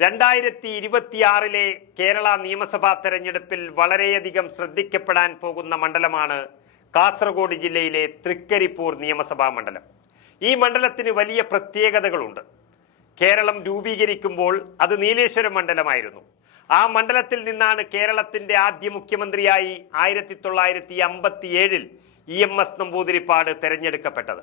രണ്ടായിരത്തി ഇരുപത്തിയാറിലെ കേരള നിയമസഭാ തെരഞ്ഞെടുപ്പിൽ വളരെയധികം ശ്രദ്ധിക്കപ്പെടാൻ പോകുന്ന മണ്ഡലമാണ് കാസർഗോഡ് ജില്ലയിലെ തൃക്കരിപ്പൂർ നിയമസഭാ മണ്ഡലം. ഈ മണ്ഡലത്തിന് വലിയ പ്രത്യേകതകളുണ്ട്. കേരളം രൂപീകരിക്കുമ്പോൾ അത് നീലേശ്വരം മണ്ഡലമായിരുന്നു. ആ മണ്ഡലത്തിൽ നിന്നാണ് കേരളത്തിന്റെ ആദ്യ മുഖ്യമന്ത്രിയായി ആയിരത്തി തൊള്ളായിരത്തി അമ്പത്തി ഏഴിൽ ഇ എം എസ് നമ്പൂതിരിപ്പാട് തെരഞ്ഞെടുക്കപ്പെട്ടത്.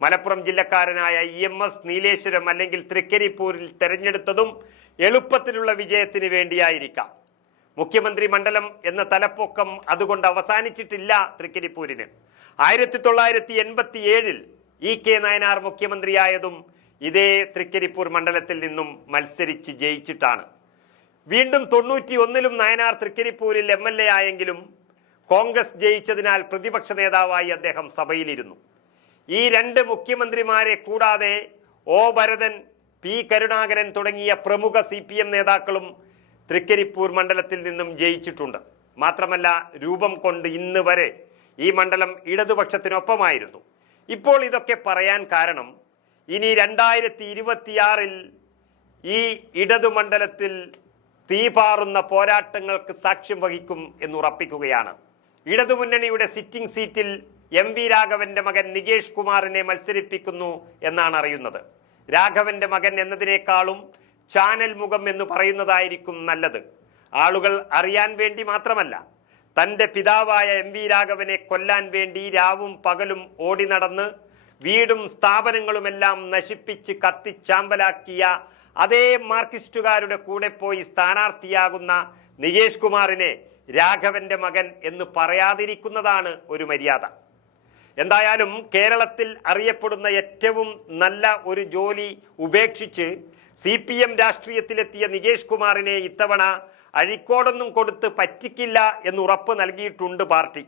മലപ്പുറം ജില്ലക്കാരനായ ഇ എം എസ് നീലേശ്വരം അല്ലെങ്കിൽ തൃക്കരിപ്പൂരിൽ തെരഞ്ഞെടുത്തതും എളുപ്പത്തിലുള്ള വിജയത്തിന് വേണ്ടിയായിരിക്കാം. മുഖ്യമന്ത്രി മണ്ഡലം എന്ന തലപ്പൊക്കം അതുകൊണ്ട് അവസാനിച്ചിട്ടില്ല തൃക്കരിപ്പൂരിന്. ആയിരത്തി തൊള്ളായിരത്തി എൺപത്തി ഏഴിൽ ഇ കെ നയനാർ മുഖ്യമന്ത്രിയായതും ഇതേ തൃക്കരിപ്പൂർ മണ്ഡലത്തിൽ നിന്നും മത്സരിച്ച് ജയിച്ചിട്ടാണ്. വീണ്ടും തൊണ്ണൂറ്റി ഒന്നിലും നയനാർ തൃക്കരിപ്പൂരിൽ എം എൽ എ ആയെങ്കിലും കോൺഗ്രസ് ജയിച്ചതിനാൽ പ്രതിപക്ഷ നേതാവായി അദ്ദേഹം സഭയിലിരുന്നു. ഈ രണ്ട് മുഖ്യമന്ത്രിമാരെ കൂടാതെ ഒ. ഭരതൻ പി കരുണാകരൻ തുടങ്ങിയ പ്രമുഖ സി പി എം നേതാക്കളും തൃക്കരിപ്പൂർ മണ്ഡലത്തിൽ നിന്നും ജയിച്ചിട്ടുണ്ട്. മാത്രമല്ല രൂപം കൊണ്ട് ഇന്ന് വരെ ഈ മണ്ഡലം ഇടതുപക്ഷത്തിനൊപ്പമായിരുന്നു. ഇപ്പോൾ ഇതൊക്കെ പറയാൻ കാരണം ഇനി രണ്ടായിരത്തി ഇരുപത്തിയാറിൽ ഈ ഇടതു ഇടതുമണ്ഡലത്തിൽ തീപാറുന്ന പോരാട്ടങ്ങൾക്ക് സാക്ഷ്യം വഹിക്കും എന്നുറപ്പിക്കുകയാണ് ഇടതുമുന്നണിയുടെ സിറ്റിംഗ് സീറ്റിൽ എം വി രാഘവന്റെ മകൻ നികേഷ് കുമാറിനെ മത്സരിപ്പിക്കുന്നു എന്നാണ് അറിയുന്നത്. രാഘവന്റെ മകൻ എന്നതിനേക്കാളും ചാനൽ മുഖം എന്ന് പറയുന്നതായിരിക്കും നല്ലത്. ആളുകൾ അറിയാൻ വേണ്ടി മാത്രമല്ല തന്റെ പിതാവായ എം വി രാഘവനെ കൊല്ലാൻ വേണ്ടി രാവും പകലും ഓടി നടന്ന് വീടും സ്ഥാപനങ്ങളുമെല്ലാം നശിപ്പിച്ച് കത്തിച്ചാമ്പലാക്കിയ അതേ മാർക്സിസ്റ്റുകാരുടെ കൂടെ പോയി സ്ഥാനാർത്ഥിയാകുന്ന നികേഷ് കുമാറിനെ രാഘവന്റെ മകൻ എന്ന് പറയാതിരിക്കുന്നതാണ് ഒരു മര്യാദ. എന്തായാലും കേരളത്തിൽ അറിയപ്പെടുന്ന ഏറ്റവും നല്ല ഒരു ജോലി ഉപേക്ഷിച്ച് സി പി എം രാഷ്ട്രീയത്തിലെത്തിയ നികേഷ് കുമാറിനെ ഇത്തവണ അഴിക്കോടൊന്നും കൊടുത്ത് പറ്റിക്കില്ല എന്ന് ഉറപ്പ് നൽകിയിട്ടുണ്ട് പാർട്ടി.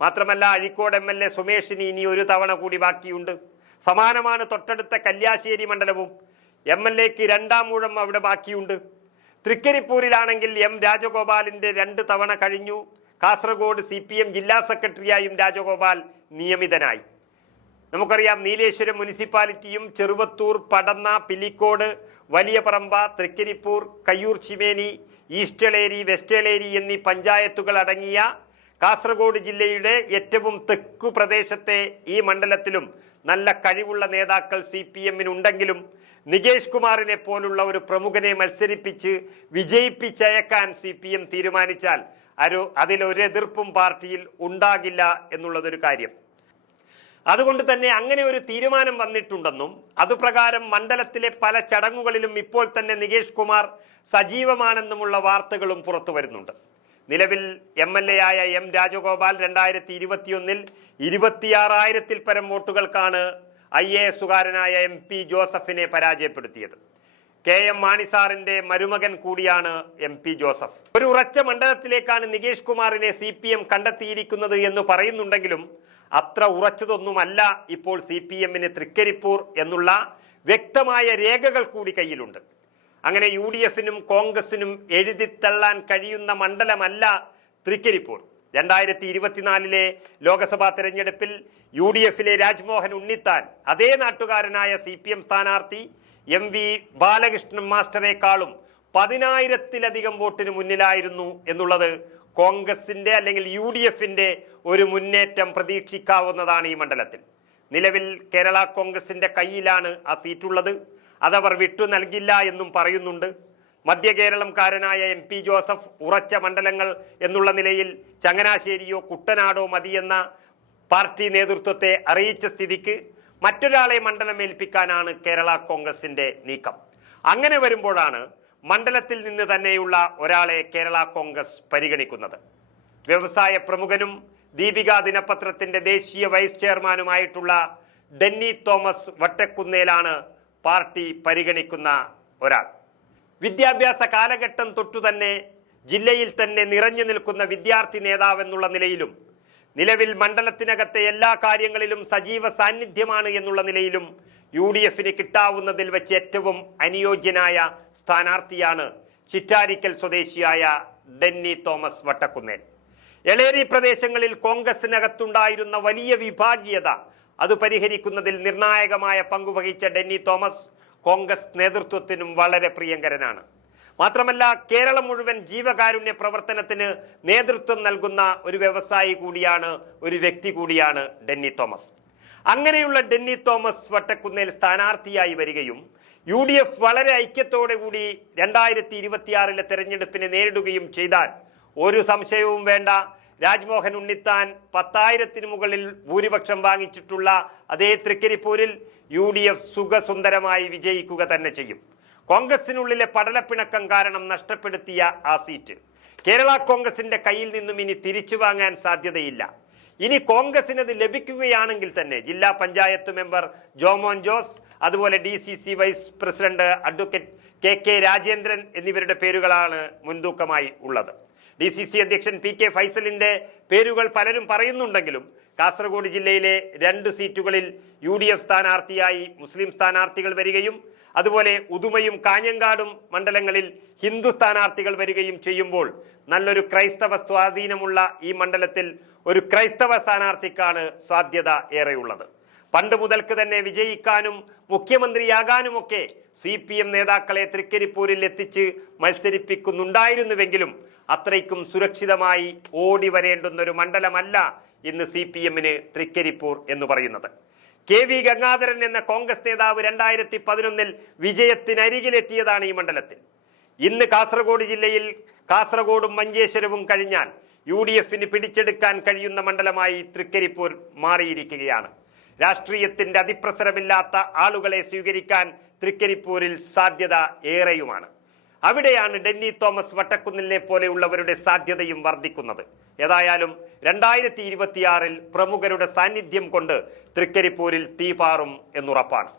മാത്രമല്ല അഴിക്കോട് എം എൽ എ സുമേഷിന് ഇനി ഒരു തവണ കൂടി ബാക്കിയുണ്ട്. സമാനമാണ് തൊട്ടടുത്ത കല്യാശ്ശേരി മണ്ഡലവും. എം എൽ എക്ക് രണ്ടാം ഊഴം അവിടെ ബാക്കിയുണ്ട്. തൃക്കരിപ്പൂരിലാണെങ്കിൽ എം രാജഗോപാലിന്റെ രണ്ട് തവണ കഴിഞ്ഞു. കാസർഗോഡ് സി പി എം ജില്ലാ സെക്രട്ടറിയായും രാജഗോപാൽ നിയമിതനായി. നമുക്കറിയാം നീലേശ്വരം മുനിസിപ്പാലിറ്റിയും ചെറുവത്തൂർ പടന്ന പിലിക്കോട് വലിയ പറമ്പ തൃക്കരിപ്പൂർ കയ്യൂർ ചിമേനി ഈസ്റ്റളേരി വെസ്റ്റേളേരി എന്നീ പഞ്ചായത്തുകൾ അടങ്ങിയ കാസർഗോഡ് ജില്ലയുടെ ഏറ്റവും തെക്കു പ്രദേശത്തെ ഈ മണ്ഡലത്തിലും നല്ല കഴിവുള്ള നേതാക്കൾ സി പി എമ്മിനുണ്ടെങ്കിലും നികേഷ് കുമാറിനെ പോലുള്ള ഒരു പ്രമുഖനെ മത്സരിപ്പിച്ച് വിജയിപ്പിച്ചയക്കാൻ സി പി എം തീരുമാനിച്ചാൽ ഒരു അതിലൊരു എതിർപ്പും പാർട്ടിയിൽ ഉണ്ടാകില്ല എന്നുള്ളതൊരു കാര്യം. അതുകൊണ്ട് തന്നെ അങ്ങനെ ഒരു തീരുമാനം വന്നിട്ടുണ്ടെന്നും അതുപ്രകാരം മണ്ഡലത്തിലെ പല ചടങ്ങുകളിലും ഇപ്പോൾ തന്നെ നികേഷ് കുമാർ സജീവമാണെന്നുമുള്ള വാർത്തകളും പുറത്തു വരുന്നുണ്ട്. നിലവിൽ എം എൽ എ ആയ എം രാജഗോപാൽ രണ്ടായിരത്തി ഇരുപത്തിയൊന്നിൽ ഇരുപത്തിയാറായിരത്തിൽ പരം വോട്ടുകൾക്കാണ് ഐ എ എസുകാരനായ എം പി ജോസഫിനെ പരാജയപ്പെടുത്തിയത്. കെ എം മാണിസാറിന്റെ മരുമകൻ കൂടിയാണ് എം പി ജോസഫ്. ഒരു ഉറച്ച മണ്ഡലത്തിലേക്കാണ് നികേഷ് കുമാറിനെ സി പി എം കണ്ടെത്തിയിരിക്കുന്നത് എന്ന് പറയുന്നുണ്ടെങ്കിലും അത്ര ഉറച്ചതൊന്നുമല്ല ഇപ്പോൾ സി പി എമ്മിന് തൃക്കരിപ്പൂർ എന്നുള്ള വ്യക്തമായ രേഖകൾ കൂടി കയ്യിലുണ്ട്. അങ്ങനെ യു ഡി എഫിനും കോൺഗ്രസിനും എഴുതിത്തള്ളാൻ കഴിയുന്ന മണ്ഡലമല്ല തൃക്കരിപ്പൂർ. രണ്ടായിരത്തി ഇരുപത്തിനാലിലെ ലോക്സഭാ തെരഞ്ഞെടുപ്പിൽ യു ഡി എഫിലെ രാജ്മോഹൻ ഉണ്ണിത്താൻ അതേ നാട്ടുകാരനായ സി പി എം സ്ഥാനാർത്ഥി എം വി ബാലകൃഷ്ണൻ മാസ്റ്ററേക്കാളും പതിനായിരത്തിലധികം വോട്ടിന് മുന്നിലായിരുന്നു എന്നുള്ളത് കോൺഗ്രസിന്റെ അല്ലെങ്കിൽ യു ഡി എഫിന്റെ ഒരു മുന്നേറ്റം പ്രതീക്ഷിക്കാവുന്നതാണ് ഈ മണ്ഡലത്തിൽ. നിലവിൽ കേരള കോൺഗ്രസിന്റെ കയ്യിലാണ് ആ സീറ്റുള്ളത്. അതവർ വിട്ടു നൽകില്ല എന്നും പറയുന്നുണ്ട്. മധ്യ കേരളംകാരനായ എം പി ജോസഫ് ഉറച്ച മണ്ഡലങ്ങൾ എന്നുള്ള നിലയിൽ ചങ്ങനാശ്ശേരിയോ കുട്ടനാടോ മതിയെന്ന പാർട്ടി നേതൃത്വത്തെ അറിയിച്ച സ്ഥിതിക്ക് മറ്റൊരാളെ മണ്ഡലം ഏൽപ്പിക്കാനാണ് കേരള കോൺഗ്രസിന്റെ നീക്കം. അങ്ങനെ വരുമ്പോഴാണ് മണ്ഡലത്തിൽ നിന്ന് തന്നെയുള്ള ഒരാളെ കേരള കോൺഗ്രസ് പരിഗണിക്കുന്നത്. വ്യവസായ പ്രമുഖനും ദീപിക ദിനപത്രത്തിന്റെ ദേശീയ വൈസ് ചെയർമാനുമായിട്ടുള്ള ഡെന്നി തോമസ് വട്ടക്കുന്നേലാണ് പാർട്ടി പരിഗണിക്കുന്ന ഒരാൾ. വിദ്യാഭ്യാസ കാലഘട്ടം തൊട്ടു തന്നെ ജില്ലയിൽ തന്നെ നിറഞ്ഞു നിൽക്കുന്ന വിദ്യാർത്ഥി നേതാവെന്നുള്ള നിലയിലും നിലവിൽ മണ്ഡലത്തിനകത്തെ എല്ലാ കാര്യങ്ങളിലും സജീവ സാന്നിധ്യമാണ് എന്നുള്ള നിലയിലും യു ഡി എഫിന് കിട്ടാവുന്നതിൽ വെച്ച് ഏറ്റവും അനുയോജ്യനായ സ്ഥാനാർത്ഥിയാണ് ചിറ്റാരിക്കൽ സ്വദേശിയായ ഡെന്നി തോമസ് വട്ടക്കുന്നേൽ. എളേരി പ്രദേശങ്ങളിൽ കോൺഗ്രസിനകത്തുണ്ടായിരുന്ന വലിയ വിഭാഗീയത അത് പരിഹരിക്കുന്നതിൽ നിർണായകമായ പങ്കുവഹിച്ച ഡെന്നി തോമസ് കോൺഗ്രസ് നേതൃത്വത്തിനും വളരെ പ്രിയങ്കരനാണ്. മാത്രമല്ല കേരളം മുഴുവൻ ജീവകാരുണ്യ പ്രവർത്തനത്തിന് നേതൃത്വം നൽകുന്ന ഒരു വ്യവസായി കൂടിയാണ് ഒരു വ്യക്തി കൂടിയാണ് ഡെന്നി തോമസ്. അങ്ങനെയുള്ള ഡെന്നി തോമസ് വട്ടക്കുന്നേൽ സ്ഥാനാർത്ഥിയായി വരികയും യു ഡി എഫ് വളരെ ഐക്യത്തോടെ കൂടി രണ്ടായിരത്തി ഇരുപത്തിയാറിലെ തെരഞ്ഞെടുപ്പിനെ നേരിടുകയും ചെയ്താൽ ഒരു സംശയവും വേണ്ട. രാജ്മോഹൻ ഉണ്ണിത്താൻ പത്തായിരത്തിന് മുകളിൽ ഭൂരിപക്ഷം വാങ്ങിച്ചിട്ടുള്ള അതേ തൃക്കരിപ്പൂരിൽ യു ഡി എഫ് സുഖസുന്ദരമായി വിജയിക്കുക തന്നെ ചെയ്യും. കോൺഗ്രസിനുള്ളിലെ പടലപ്പിണക്കം കാരണം നഷ്ടപ്പെടുത്തിയ ആ സീറ്റ്. കേരള കോൺഗ്രസിന്റെ കയ്യിൽ നിന്നും ഇനി തിരിച്ചു വാങ്ങാൻ സാധ്യതയില്ല. ഇനി കോൺഗ്രസിന് അത് ലഭിക്കുകയാണെങ്കിൽ തന്നെ ജില്ലാ പഞ്ചായത്ത് മെമ്പർ ജോമോൻ ജോസ് അതുപോലെ D C C vice president advocate K K Rajendran എന്നിവരുടെ പേരുകളാണ് മുൻതൂക്കമായി ഉള്ളത്. ഡി സി സി അധ്യക്ഷൻ പി കെ ഫൈസലിന്റെ പേരുകൾ പലരും പറയുന്നുണ്ടെങ്കിലും കാസർഗോഡ് ജില്ലയിലെ രണ്ട് സീറ്റുകളിൽ യു ഡി എഫ് സ്ഥാനാർത്ഥിയായി മുസ്ലിം സ്ഥാനാർത്ഥികൾ വരികയും അതുപോലെ ഉദുമയും കാഞ്ഞങ്കാടും മണ്ഡലങ്ങളിൽ ഹിന്ദു സ്ഥാനാർത്ഥികൾ വരികയും ചെയ്യുമ്പോൾ നല്ലൊരു ക്രൈസ്തവ സ്വാധീനമുള്ള ഈ മണ്ഡലത്തിൽ ഒരു ക്രൈസ്തവ സ്ഥാനാർത്ഥിക്കാണ് സാധ്യത ഏറെയുള്ളത്. പണ്ട് മുതൽക്ക് തന്നെ വിജയിക്കാനും മുഖ്യമന്ത്രിയാകാനുമൊക്കെ സി പി എം നേതാക്കളെ തൃക്കരിപ്പൂരിൽ എത്തിച്ച് മത്സരിപ്പിക്കുന്നുണ്ടായിരുന്നുവെങ്കിലും അത്രയ്ക്കും സുരക്ഷിതമായി ഓടി വരേണ്ടുന്ന ഒരു മണ്ഡലമല്ല ഇന്ന് സി പി എമ്മിന് തൃക്കരിപ്പൂർ എന്ന് പറയുന്നത്. കെ വി ഗംഗാധരൻ എന്ന കോൺഗ്രസ് നേതാവ് രണ്ടായിരത്തി പതിനൊന്നിൽ വിജയത്തിനരികിലെത്തിയതാണ് ഈ മണ്ഡലത്തിൽ. ഇന്ന് കാസർഗോഡ് ജില്ലയിൽ കാസർഗോഡും മഞ്ചേശ്വരവും കഴിഞ്ഞാൽ യു ഡി എഫിന് പിടിച്ചെടുക്കാൻ കഴിയുന്ന മണ്ഡലമായി തൃക്കരിപ്പൂർ മാറിയിരിക്കുകയാണ്. രാഷ്ട്രീയത്തിന്റെ അതിപ്രസരമില്ലാത്ത ആളുകളെ സ്വീകരിക്കാൻ തൃക്കരിപ്പൂരിൽ സാധ്യത ഏറെയുമാണ്. അവിടെയാണ് ഡെന്നി തോമസ് വട്ടക്കുന്നിലിനെ പോലെയുള്ളവരുടെ സാധ്യതയും വർദ്ധിക്കുന്നത്. ഏതായാലും രണ്ടായിരത്തി ഇരുപത്തിയാറിൽ പ്രമുഖരുടെ സാന്നിധ്യം കൊണ്ട് തൃക്കരിപ്പൂരിൽ തീപാറും എന്നുറപ്പാണ്.